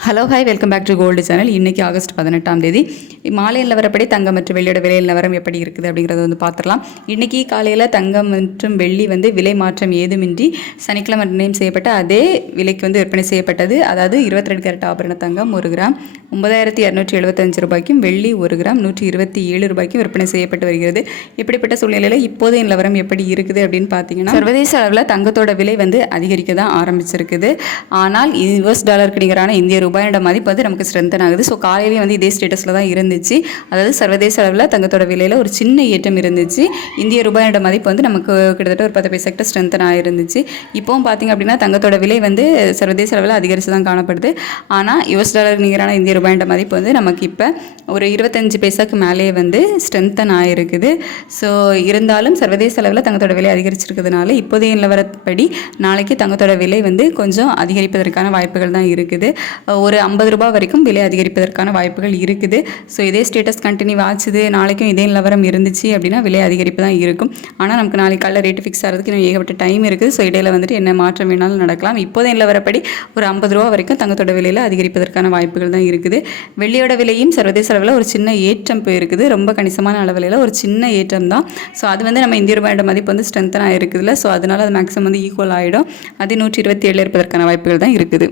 Hello hi welcome back to gold channel. இன்றைக்கி August 18 மாலை நிலவரப்படி தங்கம் மற்றும் வெள்ளியோட விலை நிலவரம் எப்படி இருக்குது அப்படிங்கிறத வந்து பார்த்துடலாம். இன்றைக்கி காலையில் தங்கம் மற்றும் வெள்ளி வந்து விலை மாற்றம் ஏதுமின்றி சனிக்கிழமை நிர்ணயம் செய்யப்பட்ட அதே விலைக்கு வந்து விற்பனை செய்யப்பட்டது. அதாவது 22 கேரட் ஆபரண தங்கம் 1 கிராம் 9275 ரூபாய்க்கும், வெள்ளி 1 கிராம் 127 ரூபாய்க்கும் விற்பனை செய்யப்பட்டு வருகிறது. இப்படிப்பட்ட சூழ்நிலையில் இப்போதைய நிலவரம் எப்படி இருக்குது அப்படின்னு பார்த்தீங்கன்னா, சர்வதேச அளவில் தங்கத்தோட விலை வந்து அதிகரிக்க தான் ஆரம்பிச்சிருக்குது. ஆனால் US டாலருக்கு நிகரான இந்திய ரூபாயோட மதிப்பு வந்து நமக்கு ஸ்ட்ரென்தன் ஆகுது. ஸோ காலையிலேயே வந்து இதே ஸ்டேட்டஸில் தான் இருந்துச்சு. அதாவது சர்வதேச அளவில் தங்கத்தோட விலையில் ஒரு சின்ன ஏற்றம் இருந்துச்சு. இந்திய ரூபாயோட மதிப்பு வந்து நமக்கு கிட்டத்தட்ட ஒரு 10 பைசா ஸ்ட்ரென்தன் ஆகிருந்துச்சு. இப்போவும் பார்த்திங்க அப்படின்னா தங்கத்தோட விலை வந்து சர்வதேச அளவில் அதிகரித்து தான் காணப்படுது. ஆனால் US டாலருக்கு நிகரான இந்திய ரூபாயோட மதிப்பு வந்து நமக்கு இப்போ ஒரு 25 பைசாக்கு மேலேயே வந்து ஸ்ட்ரென்தன் ஆகிருக்குது. ஸோ இருந்தாலும் சர்வதேச அளவில் தங்கத்தோட விலை அதிகரிச்சிருக்கிறதுனால இப்போதைய நிலவரப்படி நாளைக்கு தங்கத்தோட விலை வந்து கொஞ்சம் அதிகரிப்பதற்கான வாய்ப்புகள் தான் இருக்குது. ஒரு 50 ரூபாய் வரைக்கும் விலை அதிகரிப்பதற்கான வாய்ப்புகள் இருக்குது. ஸோ இதே ஸ்டேட்டஸ் கண்டினியூ ஆச்சுது, நாளைக்கும் இதே நிலவரம் இருந்துச்சு அப்படின்னா விலை அதிகரிப்பு தான் இருக்கும். ஆனால் நமக்கு நாளைக்கு காலையில் ரேட்டு ஃபிக்ஸ் ஆகிறதுக்கு இன்னும் ஏகப்பட்ட டைம் இருக்குது. ஸோ இடையில வந்துட்டு என்ன மாற்றம் வேணாலும் நடக்கலாம். இப்போதைய நிலவரப்படி ஒரு 50 ரூபா வரைக்கும் தங்கத்தோட விலையில் அதிகரிப்பதற்கான வாய்ப்புகள் தான் இருக்குது. வெள்ளியோட விலையும் சர்வதேச அளவில் ஒரு சின்ன ஏற்றம் போயிருக்குது. ரொம்ப கணிசமான அளவில் ஒரு சின்ன ஏற்றம் தான். ஸோ அது வந்து நம்ம இந்திய ரூபாயோட மதிப்பு வந்து ஸ்ட்ரென்த்தனாக இருக்குதுல்ல. ஸோ அதனால் அது மேக்ஸிமம் வந்து ஈக்குவல் ஆகிடும். அது 127 இருப்பதற்கான வாய்ப்புகள் தான் இருக்குது.